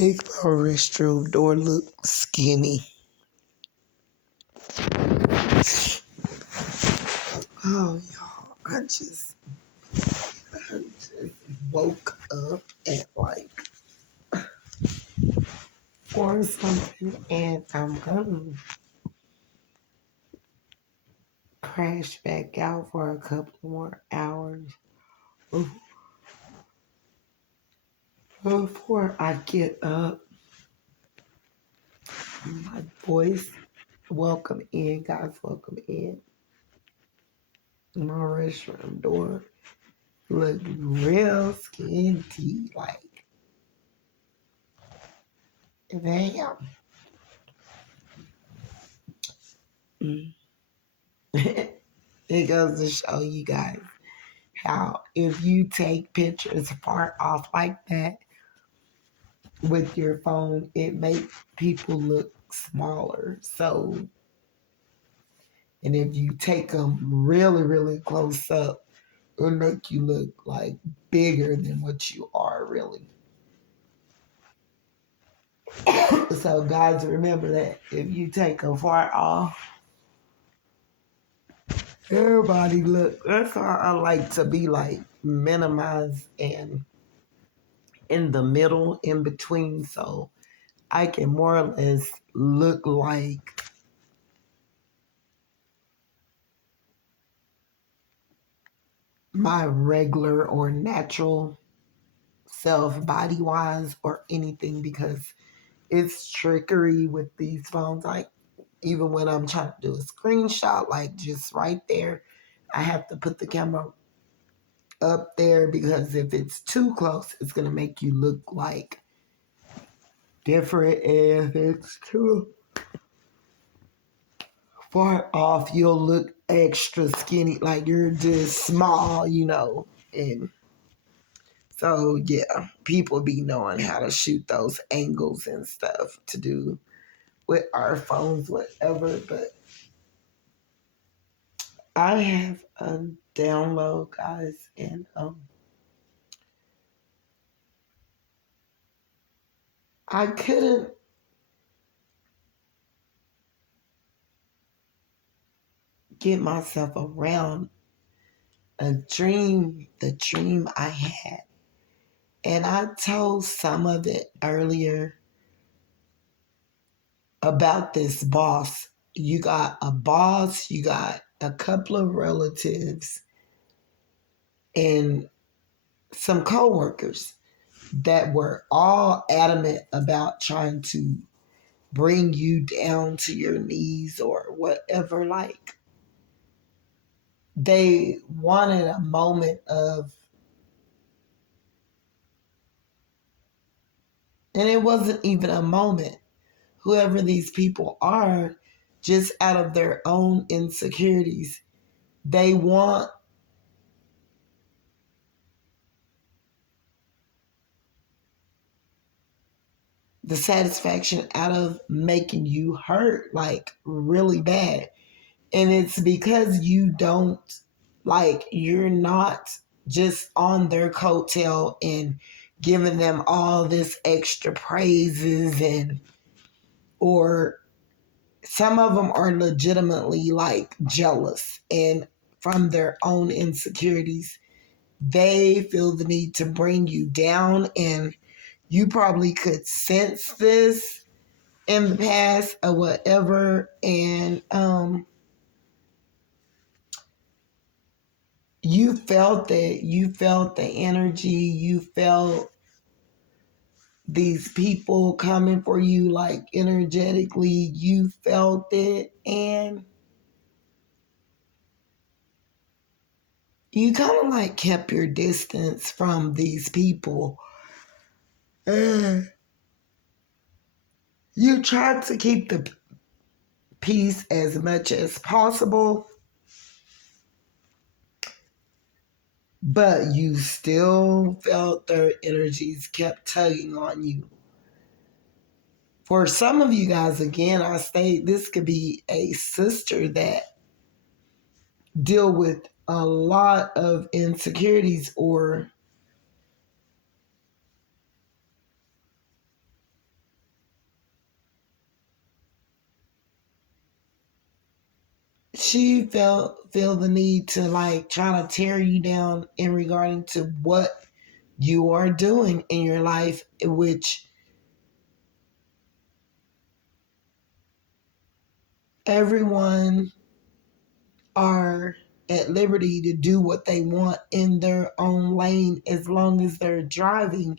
make my restroom door look skinny. Oh, y'all, I just woke up at like 4 or something, and I'm gonna crash back out for a couple more hours before I get up. My voice, welcome in, guys, welcome in. My restroom door look real skinty, like, damn. Mm. It goes to show you guys how if you take pictures far off like that with your phone, it makes people look smaller. So, and if you take them really, really close up, it'll make you look like bigger than what you are really. So, guys, remember that if you take them far off, everybody look. That's why I like to be like minimized and in the middle, in between, so I can more or less look like my regular or natural self, body wise, or anything, because it's trickery with these phones. Like, even when I'm trying to do a screenshot, like just right there, I have to put the camera up there because if it's too close, it's going to make you look like different. If it's too far off, you'll look extra skinny, like you're just small, And so, yeah, people be knowing how to shoot those angles and stuff to do with our phones, whatever. But I have a download, guys, and I couldn't get myself around the dream I had. And I told some of it earlier about this boss. You got a boss, you got a couple of relatives, and some coworkers that were all adamant about trying to bring you down to your knees or whatever. Like, they wanted a moment of, and it wasn't even a moment. Whoever these people are, just out of their own insecurities, they want the satisfaction out of making you hurt, like really bad. And it's because you don't, like, you're not just on their coattail and giving them all this extra praises, and or some of them are legitimately like jealous, and from their own insecurities they feel the need to bring you down. And you probably could sense this in the past or whatever, and you felt it. You felt the energy. You felt these people coming for you, like, energetically. You felt it, and you kind of like kept your distance from these people. And you tried to keep the peace as much as possible, but you still felt their energies kept tugging on you. For some of you guys, again, I state this could be a sister that deal with a lot of insecurities, or she feel the need to like try to tear you down in regarding to what you are doing in your life, which everyone are at liberty to do what they want in their own lane as long as they're driving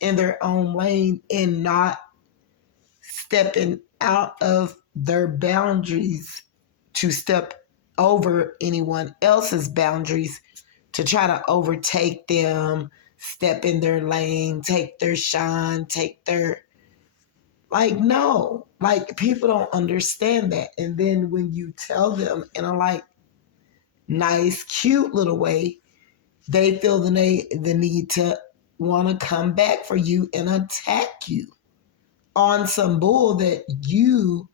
in their own lane and not stepping out of their boundaries to step over anyone else's boundaries to try to overtake them, step in their lane, take their shine, take their like no. Like people don't understand that. And then when you tell them in a like nice, cute little way, they feel the need to want to come back for you and attack you on some bull that you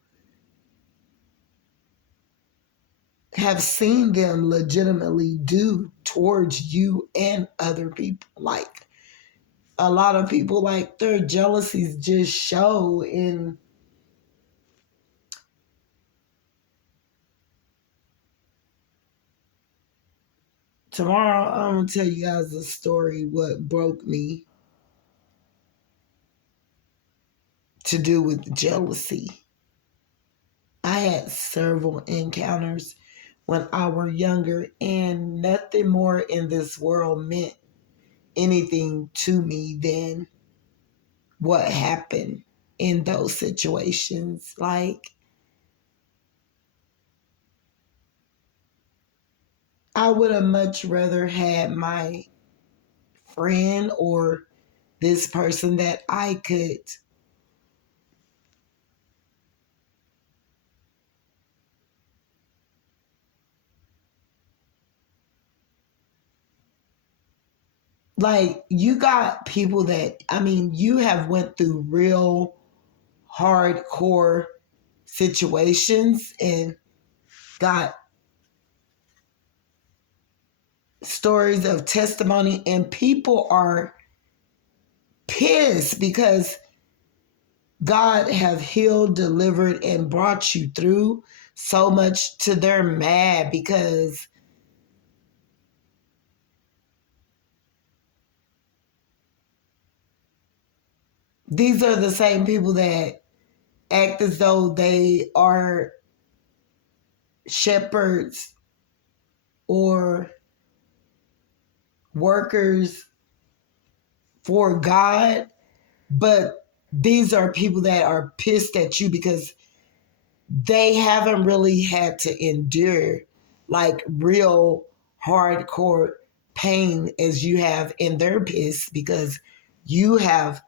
have seen them legitimately do towards you and other people. Like a lot of people, like their jealousies just show in tomorrow. I'm gonna tell you guys a story what broke me to do with jealousy. I had several encounters when I were younger, and nothing more in this world meant anything to me than what happened in those situations. Like, I would have much rather had my friend or this person that I could like you got people that I mean you have went through real hardcore situations and got stories of testimony and people are pissed because God have healed, delivered, and brought you through so much to they're mad because these are the same people that act as though they are shepherds or workers for God, but these are people that are pissed at you because they haven't really had to endure like real hardcore pain as you have in their piss because you have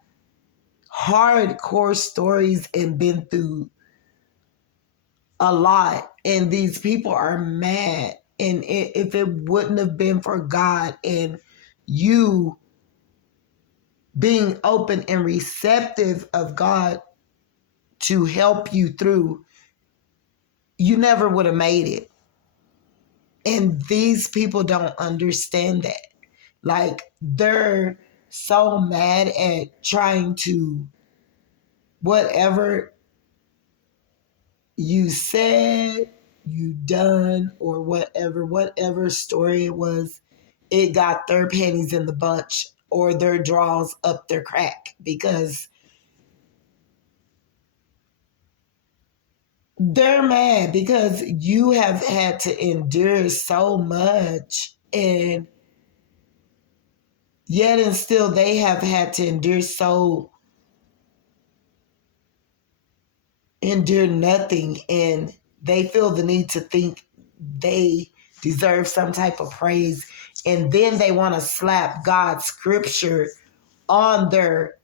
hardcore stories and been through a lot and these people are mad and if it wouldn't have been for God and you being open and receptive of God to help you through, you never would have made it. And these people don't understand that. Like they're so mad at trying to whatever you said, you done, or whatever story it was, it got their panties in the bunch or their draws up their crack because they're mad because you have had to endure so much and yet and still they have had to endure nothing and they feel the need to think they deserve some type of praise and then they want to slap God's scripture on their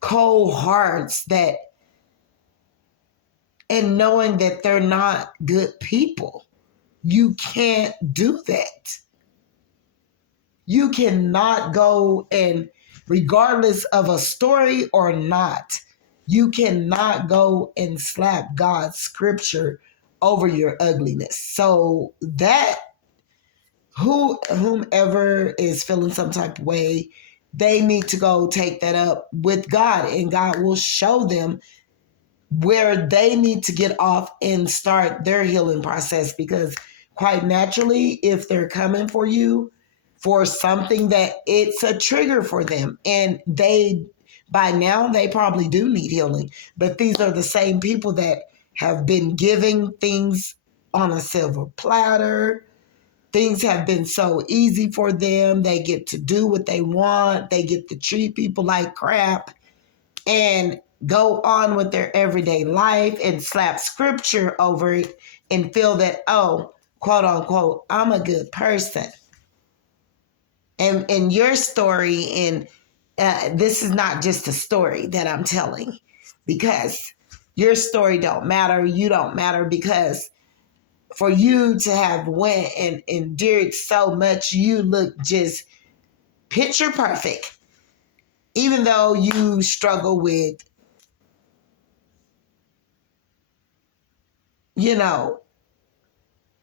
cold hearts that and knowing that they're not good people. You can't do that. You cannot go and regardless of a story or not, you cannot go and slap God's scripture over your ugliness. So that whomever is feeling some type of way, they need to go take that up with God and God will show them where they need to get off and start their healing process, because quite naturally, if they're coming for you for something that it's a trigger for them, and they by now they probably do need healing, but these are the same people that have been giving things on a silver platter. Things have been so easy for them. They get to do what they want. They get to treat people like crap and go on with their everyday life and slap scripture over it and feel that, oh, quote unquote, I'm a good person. And your story, and this is not just a story that I'm telling, because your story don't matter. You don't matter, because for you to have went and endured so much, you look just picture perfect, even though you struggle with, you know,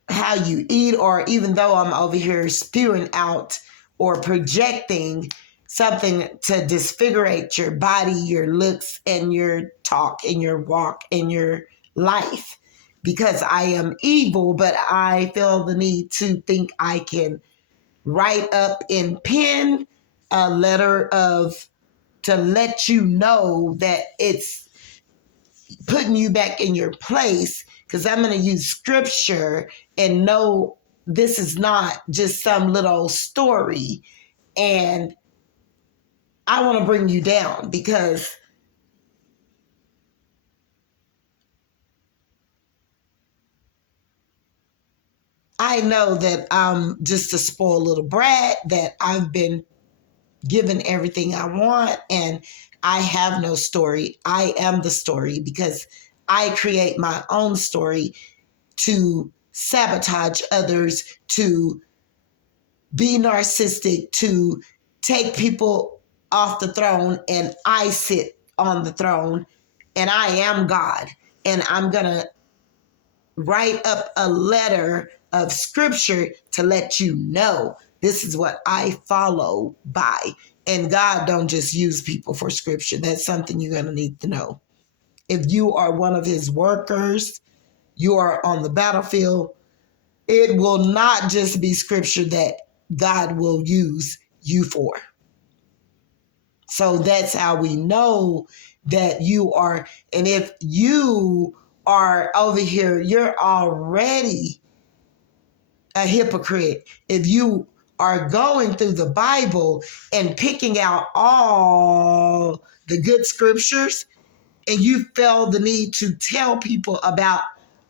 how you eat, or even though I'm over here spewing out or projecting something to disfigurate your body, your looks, and your talk, and your walk, and your life. Because I am evil, but I feel the need to think I can write up in pen a letter of to let you know that it's putting you back in your place, because I'm going to use scripture and know this is not just some little story. And I want to bring you down, because I know that I'm just a spoiled little brat, that I've been given everything I want, and I have no story. I am the story, because I create my own story to sabotage others, to be narcissistic, to take people off the throne, and I sit on the throne, and I am God. And I'm going to write up a letter of scripture to let you know this is what I follow by. And God don't just use people for scripture. That's something you're going to need to know. If you are one of his workers, you are on the battlefield, it will not just be scripture that God will use you for. So that's how we know that you are. And if you are over here, you're already a hypocrite. If you are going through the Bible and picking out all the good scriptures, and you feel the need to tell people about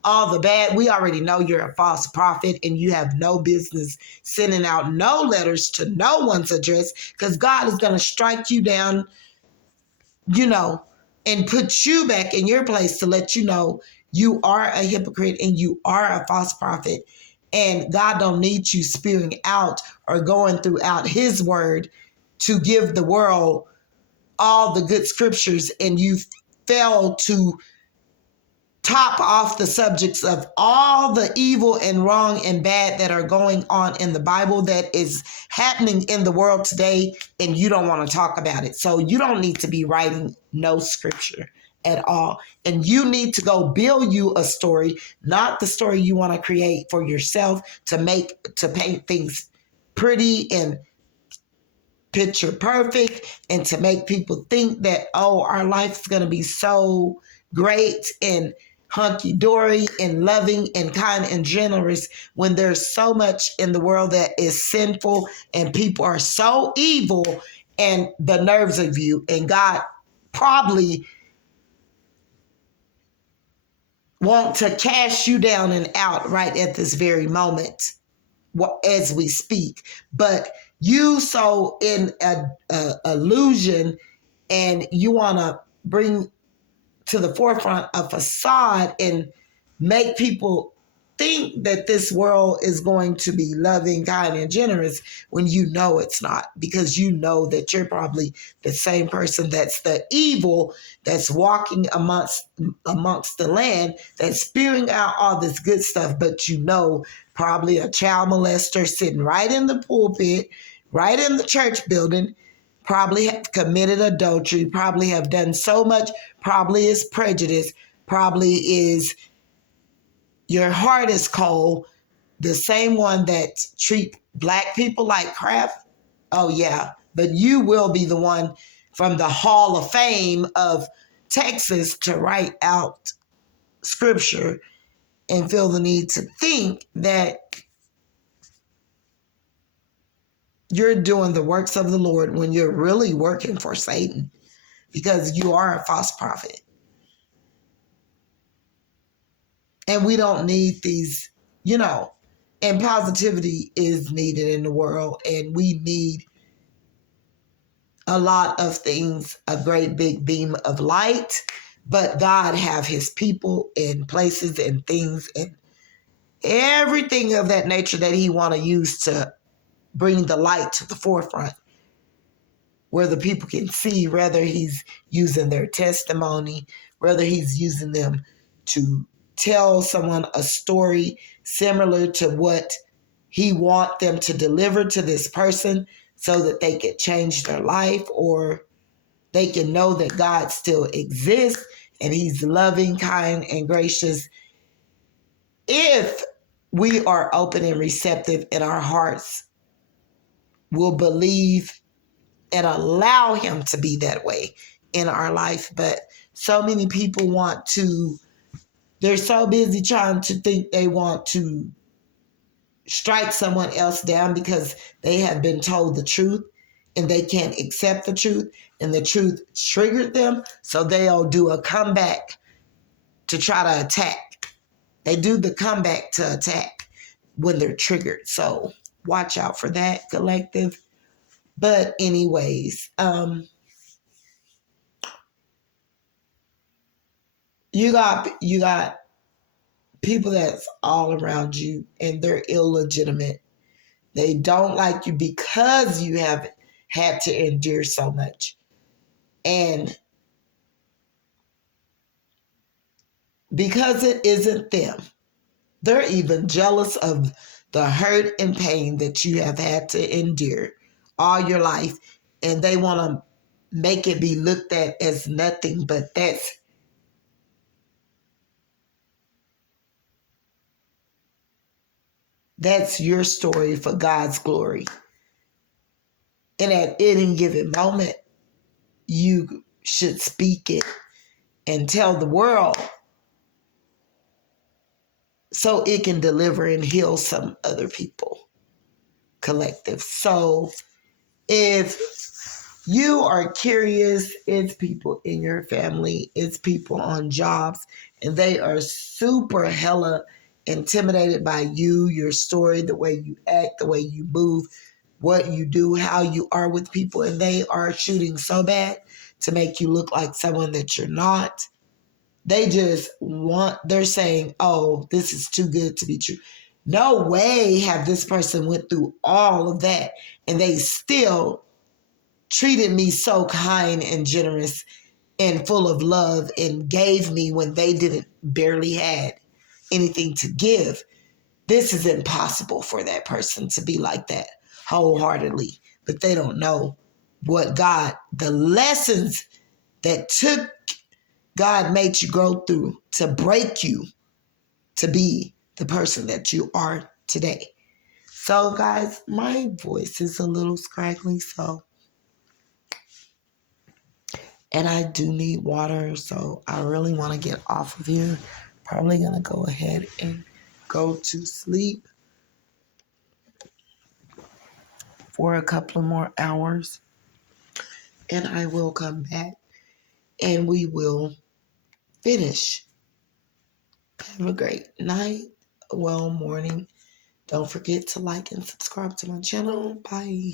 all the bad, we already know you're a false prophet, and you have no business sending out no letters to no one's address, because God is going to strike you down, you know, and put you back in your place to let you know you are a hypocrite and you are a false prophet. And God don't need you spewing out or going throughout his word to give the world all the good scriptures, and you fail to top off the subjects of all the evil and wrong and bad that are going on in the Bible, that is happening in the world today, and you don't want to talk about it. So you don't need to be writing no scripture at all. And you need to go build you a story, not the story you want to create for yourself to paint things pretty and picture perfect, and to make people think that, oh, our life is going to be so great and hunky-dory and loving and kind and generous, when there's so much in the world that is sinful and people are so evil, and the nerves of you, and God probably want to cast you down and out right at this very moment as we speak. But you so in a illusion, and you want to bring to the forefront a facade and make people think that this world is going to be loving, kind, and generous, when you know it's not, because you know that you're probably the same person that's the evil, that's walking amongst the land, that's spewing out all this good stuff, but you know probably a child molester sitting right in the pulpit, right in the church building, probably have committed adultery, probably have done so much, probably is prejudice, probably is your heart is cold, the same one that treat black people like crap. Oh yeah, but you will be the one from the Hall of Fame of Texas to write out scripture and feel the need to think that you're doing the works of the Lord when you're really working for Satan because you are a false prophet. And we don't need these, and positivity is needed in the world. And we need a lot of things, a great big beam of light, but God have his people and places and things and everything of that nature that he want to use to bring the light to the forefront where the people can see, whether he's using their testimony, whether he's using them to tell someone a story similar to what he want them to deliver to this person so that they can change their life, or they can know that God still exists and he's loving, kind, and gracious. If we are open and receptive in our hearts, we'll believe and allow him to be that way in our life. But so many people they're so busy trying to think they want to strike someone else down because they have been told the truth and they can't accept the truth, and the truth triggered them, so they'll do a comeback to try to attack. They do the comeback to attack when they're triggered. So watch out for that, collective. But anyways, you got people that's all around you and they're illegitimate. They don't like you because you have had to endure so much. And because it isn't them, they're even jealous of the hurt and pain that you have had to endure all your life. And they want to make it be looked at as nothing, but that's your story for God's glory. And at any given moment, you should speak it and tell the world so it can deliver and heal some other people, collective. So if you are curious, it's people in your family, it's people on jobs, and they are super hella intimidated by you, your story, the way you act, the way you move, what you do, how you are with people, and they are shooting so bad to make you look like someone that you're not. They're saying, oh, this is too good to be true. No way have this person went through all of that and they still treated me so kind and generous and full of love and gave me when they didn't barely had anything to give. This is impossible for that person to be like that wholeheartedly, but they don't know the lessons that God made you go through to break you to be the person that you are today. So guys, my voice is a little scraggly, and I do need water, so I really want to get off of here. Probably going to go ahead and go to sleep for a couple of more hours, and I will come back and we will finish. Have a great night, morning. Don't forget to like and subscribe to my channel. Bye.